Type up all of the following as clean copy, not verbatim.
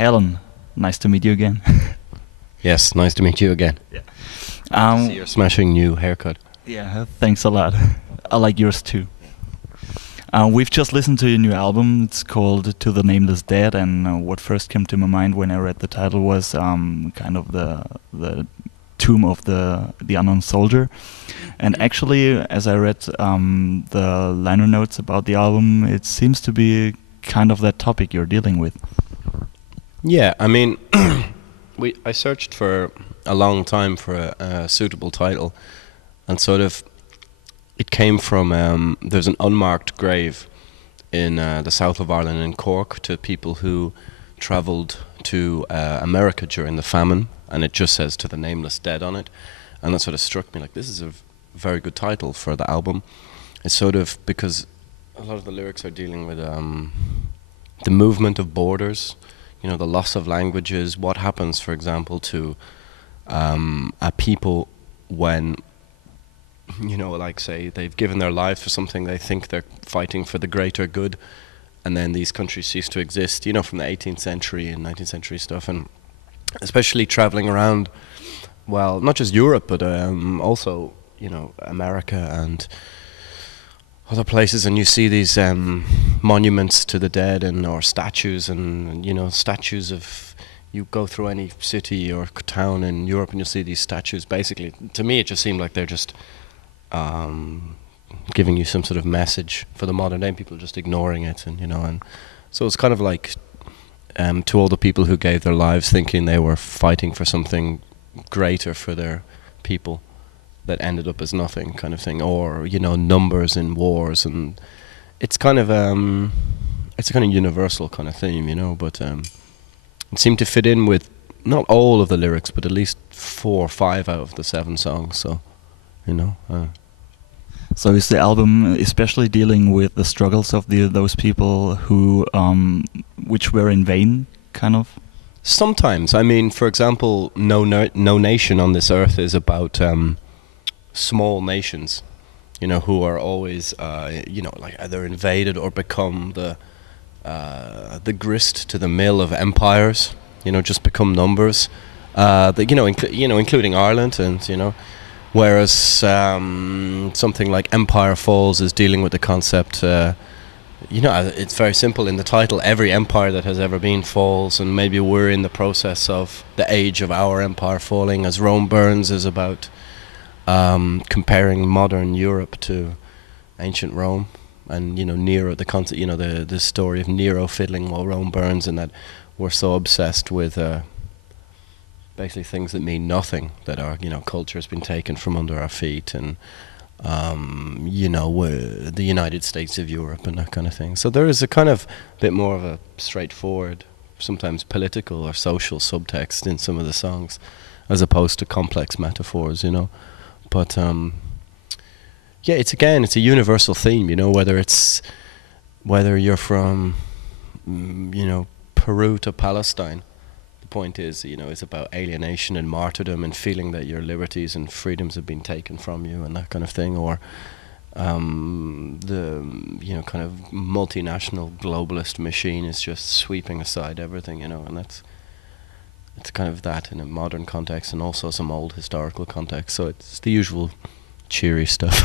Helen, nice to meet you again. Yes, nice to meet you again. Yeah. See your smashing new haircut. Yeah, thanks a lot. I like yours too. We've just listened to your new album. It's called To the Nameless Dead, and what first came to my mind when I read the title was kind of the tomb of the unknown soldier. And actually, as I read the liner notes about the album, it seems to be kind of that topic you're dealing with. Yeah, I mean, I searched for a long time for a suitable title, and sort of it came from there's an unmarked grave in the south of Ireland in Cork to people who travelled to America during the famine, and it just says To the Nameless Dead on it, and that sort of struck me like this is a very good title for the album. It's sort of because a lot of the lyrics are dealing with the movement of borders, you know, the loss of languages, what happens, for example, to a people when, you know, like say they've given their lives for something, they think they're fighting for the greater good, and then these countries cease to exist, you know, from the 18th century and 19th century stuff, and especially traveling around, well, not just Europe, but also, you know, America and other places, and you see these monuments to the dead and or statues, and you know, statues of, you go through any city or town in Europe and you'll see these statues. Basically, to me it just seemed like they're just giving you some sort of message for the modern day, people just ignoring it, and you know, and so it's kind of like to all the people who gave their lives thinking they were fighting for something greater for their people that ended up as nothing, kind of thing, or you know, numbers in wars, and it's kind of it's a kind of universal kind of theme, you know, but it seemed to fit in with not all of the lyrics, but at least 4 or 5 out of the 7 songs. So, you know. So is the album especially dealing with the struggles of those people who, which were in vain, kind of? Sometimes, I mean, for example, no nation on this earth is about small nations, you know, who are always, you know, like either invaded or become the grist to the mill of empires, you know, just become numbers, that, you know, including Ireland, and you know, whereas something like Empire Falls is dealing with the concept, you know, it's very simple in the title, every empire that has ever been falls, and maybe we're in the process of the age of our empire falling, as Rome Burns is about comparing modern Europe to ancient Rome, and you know, Nero, the concept, you know, the story of Nero fiddling while Rome burns, and that we're so obsessed with basically things that mean nothing, that our, you know, culture has been taken from under our feet, and you know, the United States of Europe and that kind of thing. So there is a kind of bit more of a straightforward, sometimes political or social subtext in some of the songs, as opposed to complex metaphors, you know. But yeah, it's a universal theme, you know, whether you're from you know, Peru to Palestine. The point is, you know, it's about alienation and martyrdom and feeling that your liberties and freedoms have been taken from you and that kind of thing, or the, you know, kind of multinational globalist machine is just sweeping aside everything, you know, and it's kind of that in a modern context and also some old historical context. So it's the usual cheery stuff.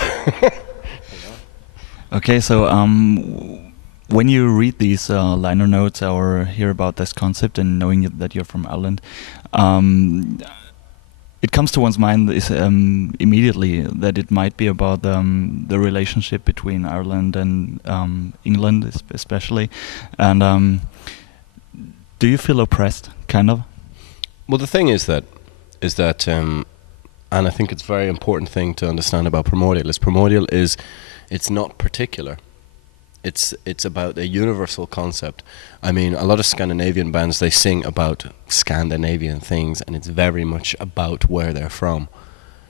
Okay, so when you read these liner notes or hear about this concept, and knowing that you're from Ireland, it comes to one's mind is immediately that it might be about the relationship between Ireland and England, especially. And do you feel oppressed, kind of? Well, the thing is that, and I think it's a very important thing to understand about Primordial, it's not particular. It's about a universal concept. I mean, a lot of Scandinavian bands, they sing about Scandinavian things, and it's very much about where they're from.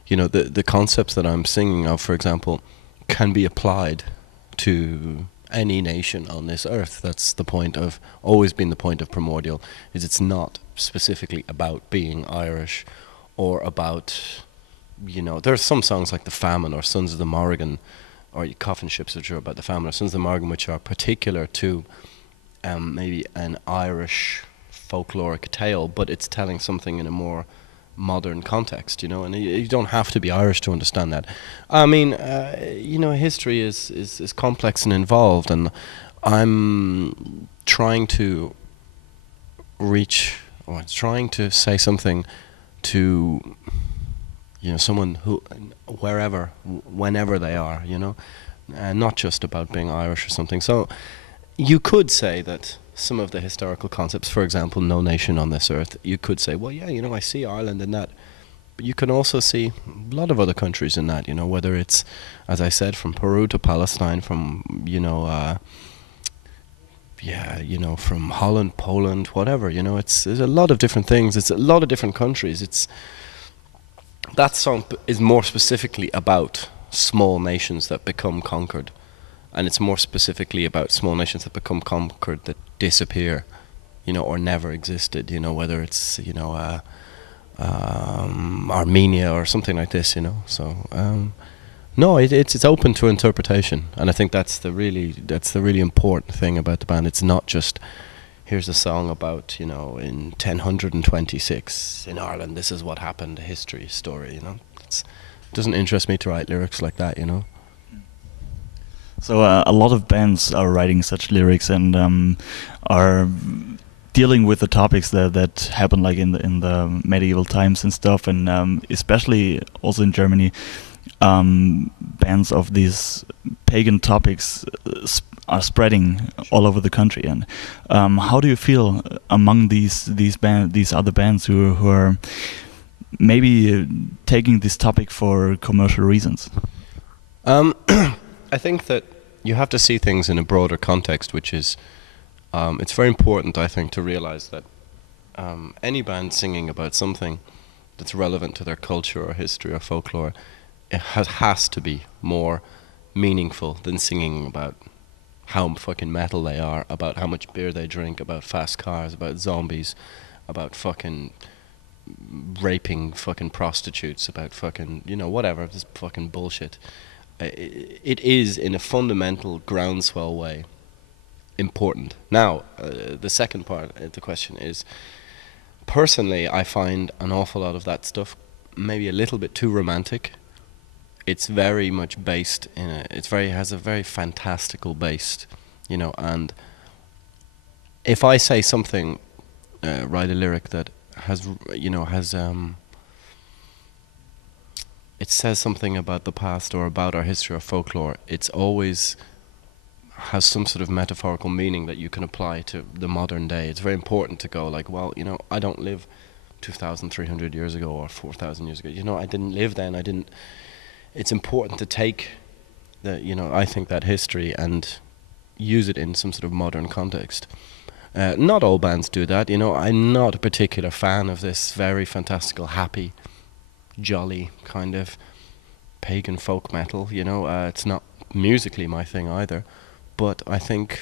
You know, the concepts that I'm singing of, for example, can be applied to any nation on this earth. That's the point of, always been the point of Primordial, is it's not specifically about being Irish or about, you know, there's some songs like The Famine or Sons of the Morrigan or Coffin Ships, which are about the famine, or Sons of the Morrigan, which are particular to maybe an Irish folkloric tale, but it's telling something in a more modern context, you know, and you don't have to be Irish to understand that. I mean, you know, history is complex and involved, and I'm trying to reach, or trying to say something to, you know, someone who, wherever, whenever they are, you know, not just about being Irish or something. So you could say that some of the historical concepts, for example, no nation on this earth, you could say, well, yeah, you know, I see Ireland in that. But you can also see a lot of other countries in that, you know, whether it's, as I said, from Peru to Palestine, from, you know, yeah, you know, from Holland, Poland, whatever, you know, there's a lot of different things. It's a lot of different countries. That song is more specifically about small nations that become conquered. And it's more specifically about small nations that become conquered, that disappear, you know, or never existed, you know, whether it's, you know, Armenia or something like this, you know. So, no, it's open to interpretation, and I think that's the really important thing about the band. It's not just, here's a song about, you know, in 1026 in Ireland, this is what happened, a history story, you know. It doesn't interest me to write lyrics like that, you know. So a lot of bands are writing such lyrics and are dealing with the topics that happen like in the medieval times and stuff, and especially also in Germany, bands of these pagan topics are spreading all over the country. And how do you feel among these other bands who are maybe taking this topic for commercial reasons? I think that you have to see things in a broader context, which is, it's very important, I think, to realize that any band singing about something that's relevant to their culture or history or folklore, it has to be more meaningful than singing about how fucking metal they are, about how much beer they drink, about fast cars, about zombies, about fucking raping fucking prostitutes, about fucking, you know, whatever, this fucking bullshit. It is, in a fundamental groundswell way, important. Now, the second part of the question is, personally, I find an awful lot of that stuff maybe a little bit too romantic. It's very much based in has a very fantastical base, you know, and if I say something, write a lyric that has, you know, it says something about the past or about our history or folklore, it's always has some sort of metaphorical meaning that you can apply to the modern day. It's very important to go like, well, you know, I don't live 2,300 years ago or 4,000 years ago. You know, I didn't live then. It's important to take the, you know, I think that history and use it in some sort of modern context. Not all bands do that, you know. I'm not a particular fan of this very fantastical, happy, jolly kind of pagan folk metal, you know. It's not musically my thing either, but I think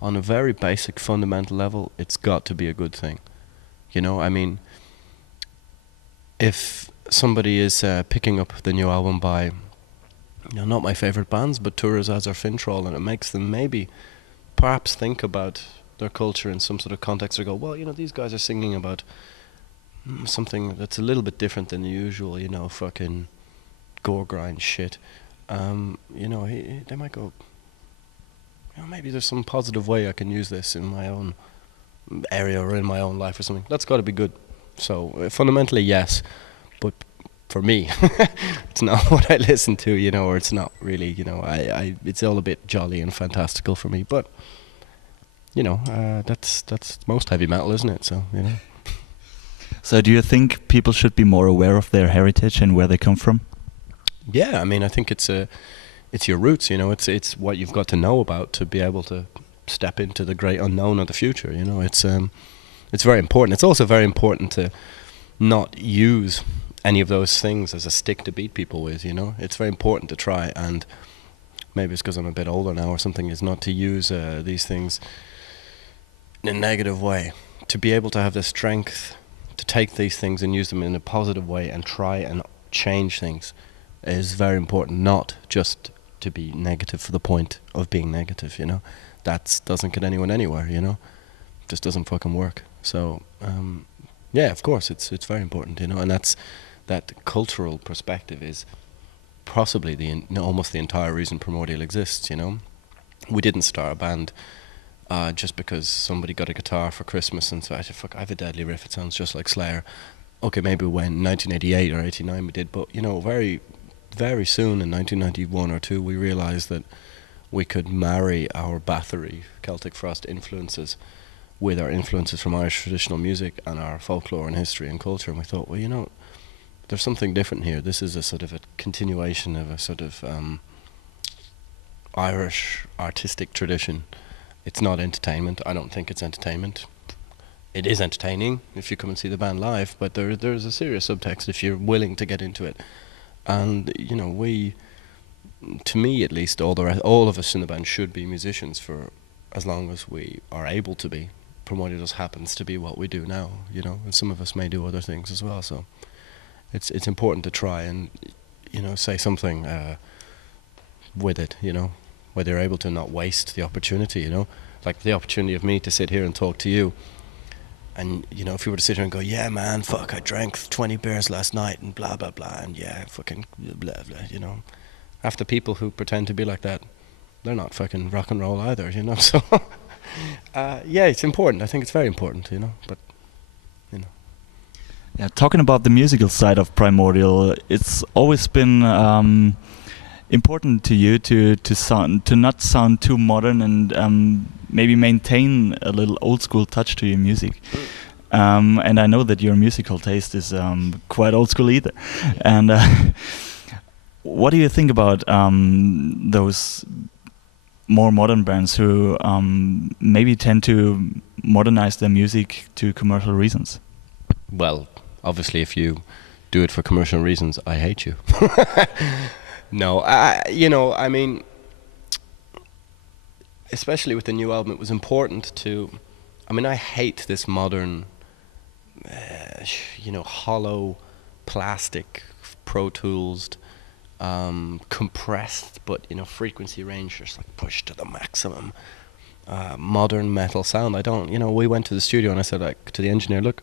on a very basic fundamental level it's got to be a good thing, you know. I mean, if somebody is picking up the new album by, you know, not my favourite bands, but Turas or Fintroll, and it makes them maybe perhaps think about their culture in some sort of context, or go, well, you know, these guys are singing about something that's a little bit different than the usual, you know, fucking gore grind shit. You know, they might go, you know, maybe there's some positive way I can use this in my own area or in my own life or something. That's got to be good. So fundamentally, yes, but for me, it's not what I listen to, you know, or it's not really, you know, it's all a bit jolly and fantastical for me. But you know, that's most heavy metal, isn't it? So, you know. So do you think people should be more aware of their heritage and where they come from? Yeah, I mean, I think it's your roots, you know. It's what you've got to know about to be able to step into the great unknown of the future, you know. It's very important. It's also very important to not use any of those things as a stick to beat people with, you know. It's very important to try, and maybe it's because I'm a bit older now or something, is not to use these things in a negative way. To be able to have the strength to take these things and use them in a positive way and try and change things is very important, not just to be negative for the point of being negative, you know. That doesn't get anyone anywhere, you know. Just doesn't fucking work. So yeah, of course, it's very important, you know, and that cultural perspective is possibly almost the entire reason Primordial exists. You know, we didn't start a band just because somebody got a guitar for Christmas and so I said, fuck, I have a deadly riff. It sounds just like Slayer. Okay, maybe when 1988 or 89 we did, but you know, very very soon in 1991 or 2 we realized that we could marry our Bathory Celtic Frost influences with our influences from Irish traditional music and our folklore and history and culture, and we thought, well, you know, there's something different here. This is a sort of a continuation of a sort of Irish artistic tradition. It's not entertainment. I don't think it's entertainment. It is entertaining if you come and see the band live, but there's a serious subtext if you're willing to get into it. And you know, to me at least, all of us in the band should be musicians for as long as we are able to be. Primordial just happens to be what we do now, you know, and some of us may do other things as well. So it's important to try and, you know, say something with it, you know, whether you're able to not waste the opportunity, you know, like the opportunity of me to sit here and talk to you. And, you know, if you were to sit here and go, yeah, man, fuck, I drank 20 beers last night and blah, blah, blah, and yeah, fucking blah, blah, you know. Half the people who pretend to be like that, they're not fucking rock and roll either, you know. So, yeah, it's important. I think it's very important, you know, but, you know. Yeah, talking about the musical side of Primordial, it's always been important to you to not sound too modern and maybe maintain a little old school touch to your music. And I know that your musical taste is quite old school either. And what do you think about those more modern bands who maybe tend to modernize their music to commercial reasons? Well, obviously, if you do it for commercial reasons, I hate you. No, you know, I mean, especially with the new album, it was important to, I mean, I hate this modern, you know, hollow, plastic, Pro Tools, compressed, but, you know, frequency range just like pushed to the maximum, modern metal sound. I don't, you know, we went to the studio and I said, like, to the engineer, look,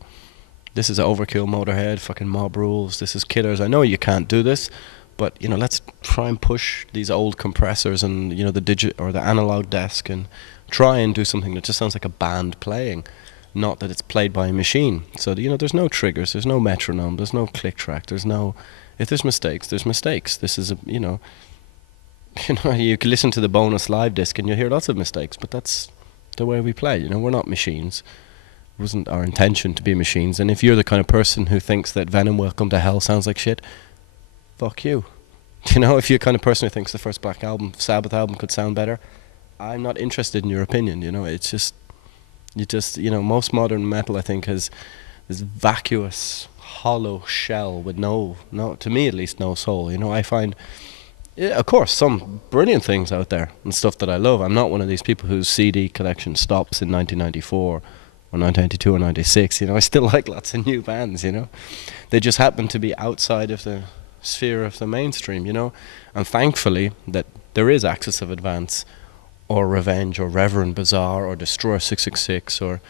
this is Overkill, Motorhead, fucking Mob Rules, this is Killers. I know you can't do this, but, you know, let's try and push these old compressors and, you know, the analog desk and try and do something that just sounds like a band playing, not that it's played by a machine. So, you know, there's no triggers, there's no metronome, there's no click track, there's no... If there's mistakes, there's mistakes. This is, you know, you can listen to the bonus live disc and you'll hear lots of mistakes, but that's the way we play, you know, we're not machines. It wasn't our intention to be machines, and if you're the kind of person who thinks that Venom Welcome to Hell sounds like shit, fuck you. You know, if you're the kind of person who thinks the first Black Sabbath album could sound better, I'm not interested in your opinion, you know. It's just, you know, most modern metal, I think, has this vacuous, hollow shell with no, to me at least, no soul. You know, I find, yeah, of course, some brilliant things out there and stuff that I love. I'm not one of these people whose CD collection stops in 1994 or 1992 or 96, you know. I still like lots of new bands, you know. They just happen to be outside of the sphere of the mainstream, you know. And thankfully that there is Axis of Advance or Revenge or Reverend Bazaar or Destroyer 666, or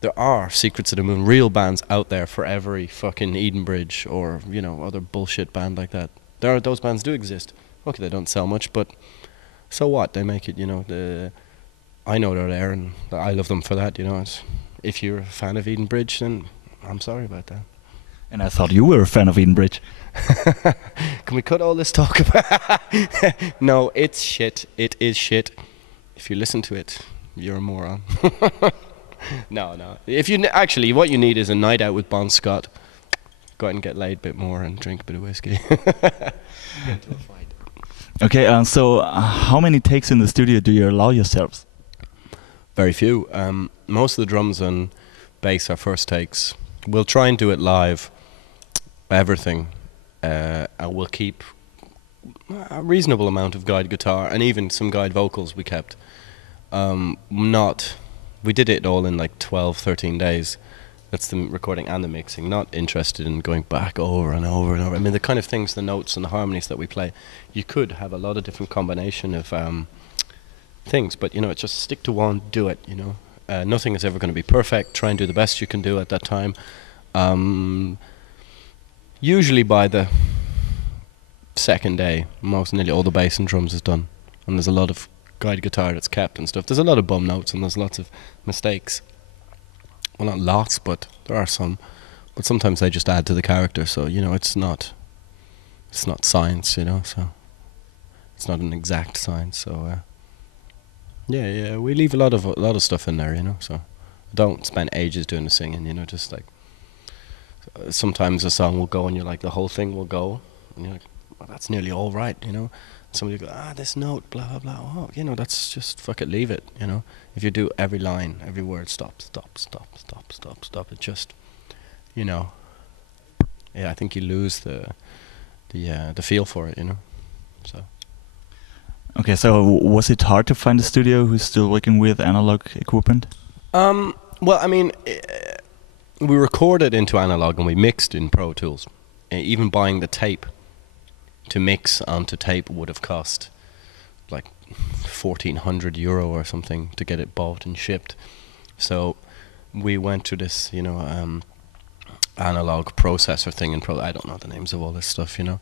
there are Secrets of the Moon, real bands out there for every fucking Edenbridge or, you know, other bullshit band like that. Those bands do exist. Okay, they don't sell much, but so what? They make it, you know. I know they're there and I love them for that, you know. If you're a fan of Edenbridge, then I'm sorry about that. And I thought you were a fan of Edenbridge. Can we cut all this talk about... No, it's shit. It is shit. If you listen to it, you're a moron. No. If you actually, what you need is a night out with Bon Scott. Go out and get laid a bit more and drink a bit of whiskey. Get into a fight. Okay, so how many takes in the studio do you allow yourselves? Very few. Most of the drums and bass are first takes. We'll try and do it live, everything, and we'll keep a reasonable amount of guide guitar and even some guide vocals we kept. We did it all in like 12, 13 days. That's the recording and the mixing. Not interested in going back over and over and over. I mean, the kind of things, the notes and the harmonies that we play, you could have a lot of different combination of things, but, you know, it's just stick to one, do it, you know. Nothing is ever going to be perfect. Try and do the best you can do at that time. Usually by the second day, nearly all the bass and drums is done, and there's a lot of guide guitar that's kept and stuff. There's a lot of bum notes and there's lots of mistakes. Well, not lots, but there are some. But sometimes they just add to the character, so it's not science, so it's not an exact science. So yeah, we leave a lot of stuff in there, So don't spend ages doing the singing, just like sometimes a song will go and you're like the whole thing will go, and you're like, well, that's nearly all right, Somebody will go, this note, blah blah blah. Oh, that's just fuck it, leave it, If you do every line, every word, stop, it just. I think you lose the feel for it, So. Okay, so was it hard to find a studio who's still working with analog equipment? Well, I mean, we recorded into analog and we mixed in Pro Tools. Even buying the tape to mix onto tape would have cost like €1,400 or something to get it bought and shipped. So we went to this, analog processor thing, and I don't know the names of all this stuff, and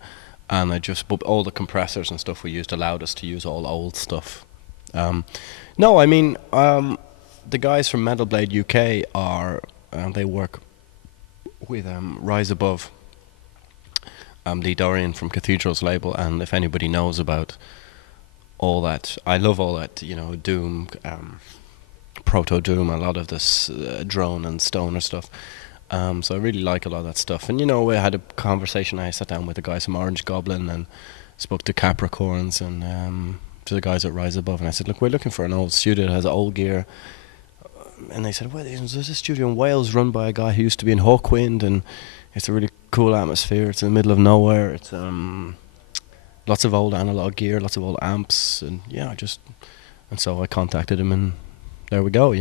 but all the compressors and stuff we used allowed us to use all old stuff. No, I mean, the guys from Metal Blade UK they work with Rise Above, Lee Dorian from Cathedral's label, and if anybody knows about all that, I love all that, Doom, Proto Doom, a lot of this drone and stoner stuff. So I really like a lot of that stuff. And we had a conversation. I sat down with the guys from Orange Goblin and spoke to Capricorns and to the guys at Rise Above, and I said, look, we're looking for an old studio that has old gear. And they said, well, there's a studio in Wales run by a guy who used to be in Hawkwind, and it's a really cool atmosphere. It's in the middle of nowhere. It's lots of old analog gear, lots of old amps, and and so I contacted him, and there we go,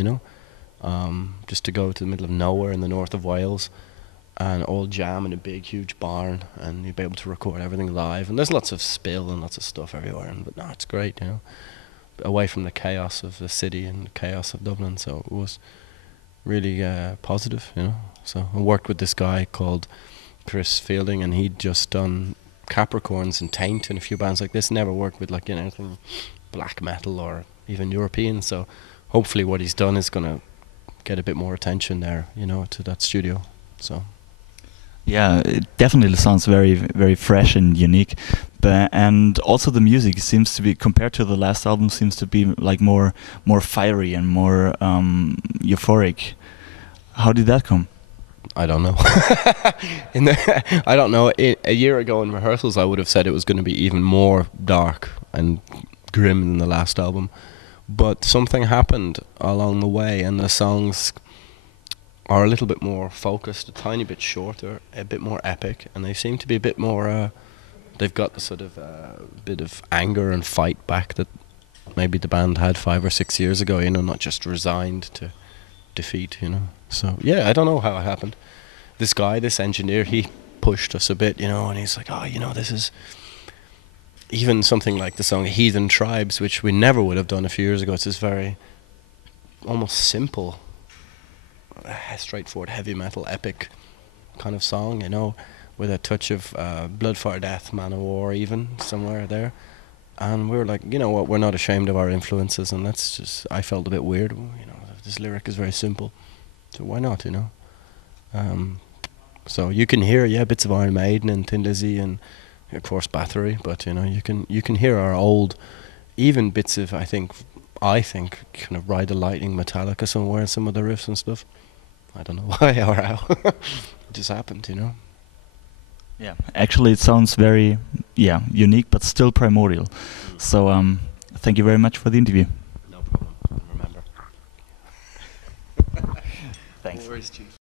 just to go to the middle of nowhere in the north of Wales and all jam in a big huge barn, and you'd be able to record everything live, and there's lots of spill and lots of stuff everywhere, but no, it's great, away from the chaos of the city and the chaos of Dublin. So it was really positive, So I worked with this guy called Chris Fielding, and he'd just done Capricorns and Taint and a few bands like this. Never worked with anything black metal or even European, so hopefully what he's done is going to get a bit more attention there, to that studio. So yeah, it definitely sounds very, very fresh and unique. And also the music seems to be, compared to the last album, seems to be like more fiery and more euphoric. How did that come? I don't know. I don't know. A year ago in rehearsals, I would have said it was going to be even more dark and grim than the last album. But something happened along the way, and the songs are a little bit more focused, a tiny bit shorter, a bit more epic, and they seem to be a bit more, they've got the sort of bit of anger and fight back that maybe the band had 5 or 6 years ago, not just resigned to defeat, So yeah, I don't know how it happened. This guy, this engineer, he pushed us a bit, and he's like, this is even something like the song Heathen Tribes, which we never would have done a few years ago. It's this very almost simple, straightforward heavy metal epic kind of song, with a touch of Blood for Death, Man of War even somewhere there. And we were like, what, we're not ashamed of our influences, and that's just, I felt a bit weird. This lyric is very simple, so why not, So you can hear, bits of Iron Maiden and Thin Lizzy and of course Bathory, but you can hear our old, even bits of I think kind of Ride the Lightning, Metallica somewhere in some of the riffs and stuff. I don't know why or how. It just happened, Yeah, actually it sounds very unique, but still primordial. So thank you very much for the interview. No problem. Remember. Thanks. No worries, Chief.